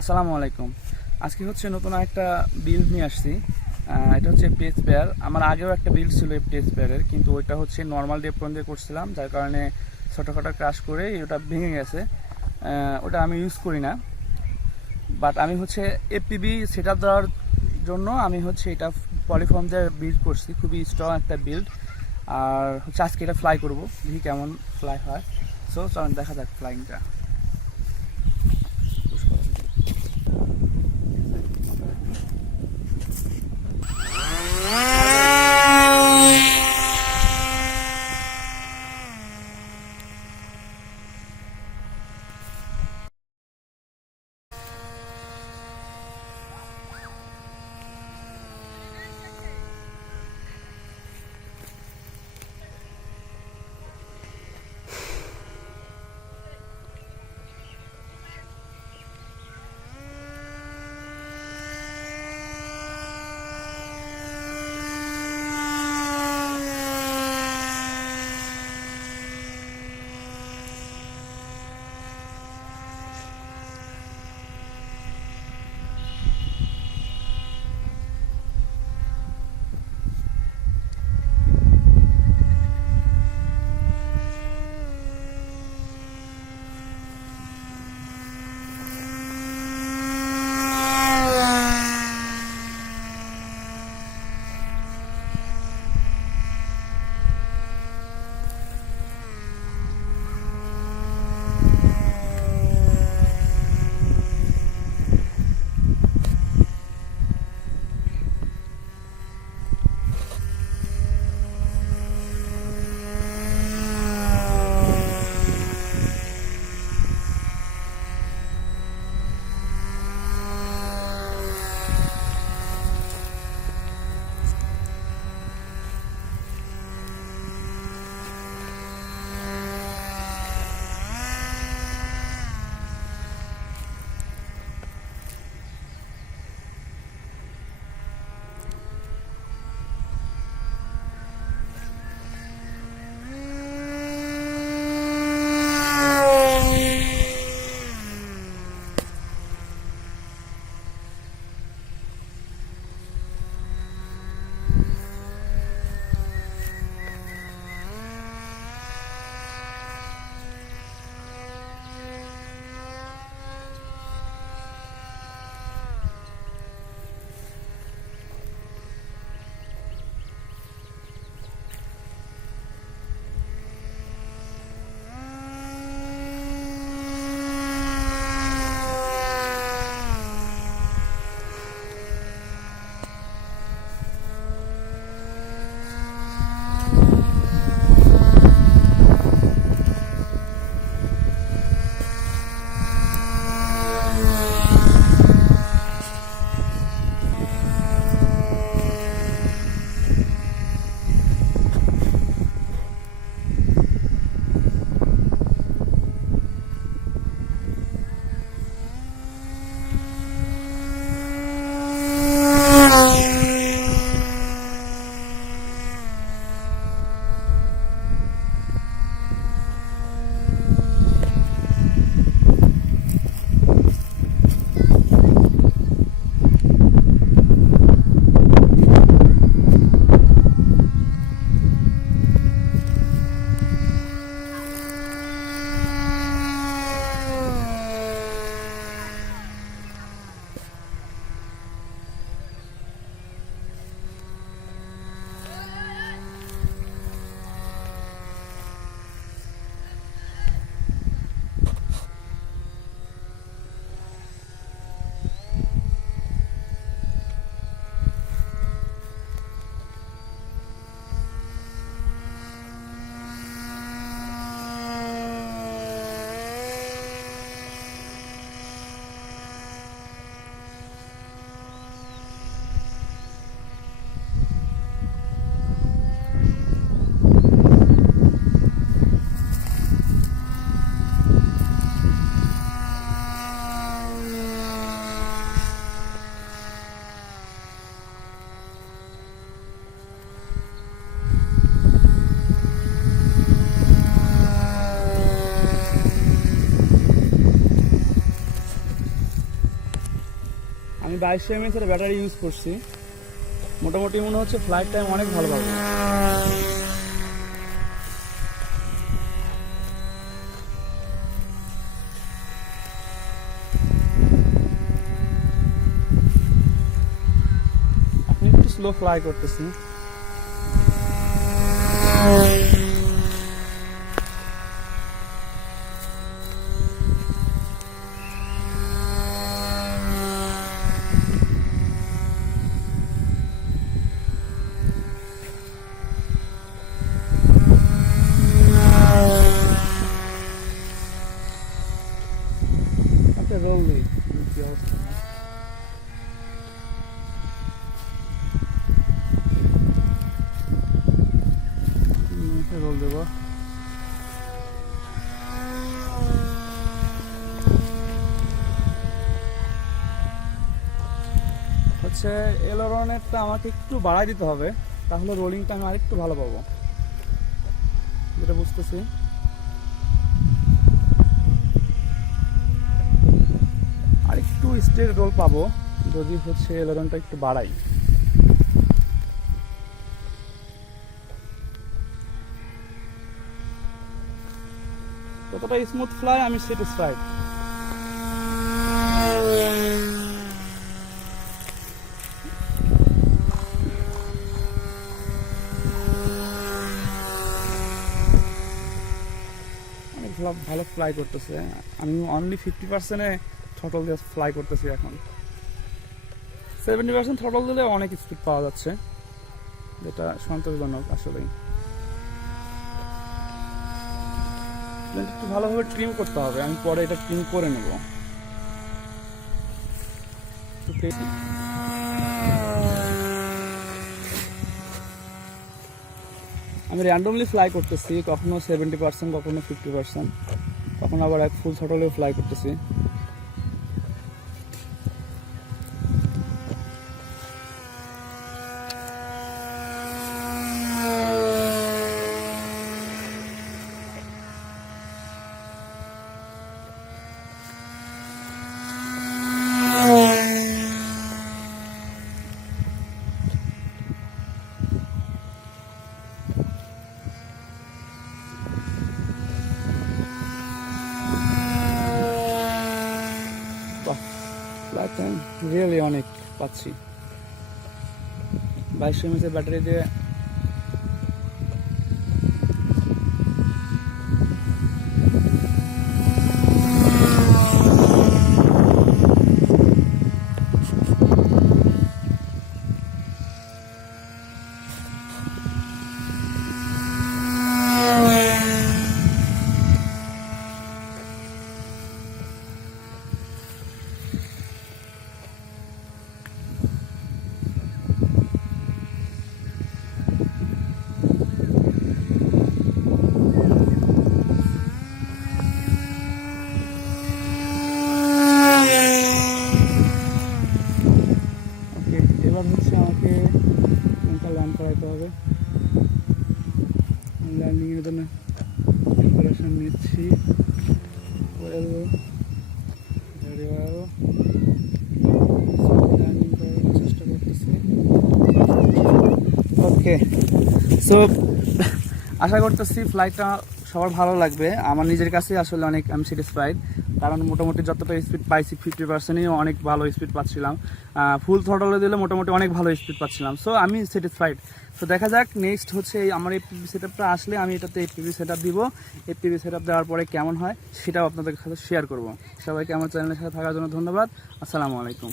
আসসালামু আলাইকুম। আজকে হচ্ছে নতুন একটা বিল্ড নিয়ে আসছি। এটা হচ্ছে পেজ পেয়ার। আমার আগেও একটা বিল্ড ছিল এই পেজ পেয়ারের, কিন্তু ওইটা হচ্ছে নর্মাল ডেপ্রন দিয়ে করছিলাম, যার কারণে ছোটোখাটো ক্রাশ করে ওটা ভেঙে গেছে। ওটা আমি ইউজ করি না, বাট আমি হচ্ছে এফপিভি সেট আপ দেওয়ার জন্য আমি হচ্ছে এটা পলিফর্ম দিয়ে বিল্ড করছি, খুবই স্ট্রং একটা বিল্ড। আর হচ্ছে আজকে এটা ফ্লাই করবো, দেখি কেমন ফ্লাই হয়। সো চলেন দেখা যাক ফ্লাইংটা। আমি 2200 mAh এর ব্যাটারি ইউজ করছি, মোটামুটি মনে হচ্ছে ফ্লাইট টাইম অনেক ভালো পাবো। আপনি একটু স্লো ফ্লাই করতেছি। রোল দিই কি অবস্থা, রোল দেব। হচ্ছে এলরনেরটা আমাকে একটু বাড়াই দিতে হবে, তাহলে রোলিংটা আমি আরেকটু ভালো পাবো, যেটা বুঝতেছি। আরেকটু স্ট্রেট রোল পাবো যদি হচ্ছে এলরনটা একটু বাড়াই। ততটা স্মুথ ফ্লাই আমি স্যাটিসফাইড। অনেক ভালো ফ্লাই করতেছে। আমি অনলি 50%-এ থ্রটল দিয়ে ফ্লাই করতেছি এখন। 70% থ্রটল দিলে অনেক স্পিড পাওয়া যাচ্ছে, যেটা সন্তোষজনক আসলেই। একটু ভালোভাবে ট্রিম করতে হবে, আমি পরে এটা ট্রিম করে নেব। আমি র্যান্ডমলি ফ্লাই করতেছি, কখনো 70%, কখনো 50%, কখনো আবার এক ফুল থ্রটলেও ফ্লাই করতেছি। ফ্লাইট টাইম রিয়েলি অনেক পাচ্ছি 2200 mAh ব্যাটারি দিয়ে। এবার হচ্ছে আমাকে ল্যান্ড করাইতে হবে। ল্যান্ডিংয়ের জন্য প্রিপারেশন নিচ্ছি। ল্যান্ডিং করার চেষ্টা করতেছি। ওকে, সো আশা করতেছি ফ্লাইটটা সবার ভালো লাগবে। আমার নিজের কাছে আসলে অনেক আমি স্যাটিসফাইড, কারণ মোটামুটি যতটা স্পিড পাইছি 50%-ই অনেক ভালো স্পিড পাচ্ছিলাম। ফুল থ্রটলে দিলে মোটামুটি অনেক ভালো স্পিড পাচ্ছিলাম। সো আমি স্যাটিসফাইড। তো দেখা যাক নেক্সট হচ্ছে আমার এই FPV সেটআপটা আসলে আমি এটাতে FPV সেটআপ দিব। FPV সেটআপ দেওয়ার পরে কেমন হয় সেটাও আপনাদের সাথে শেয়ার করব। সবাইকে আমার চ্যানেলের সাথে থাকার জন্য ধন্যবাদ। আসসালামু আলাইকুম।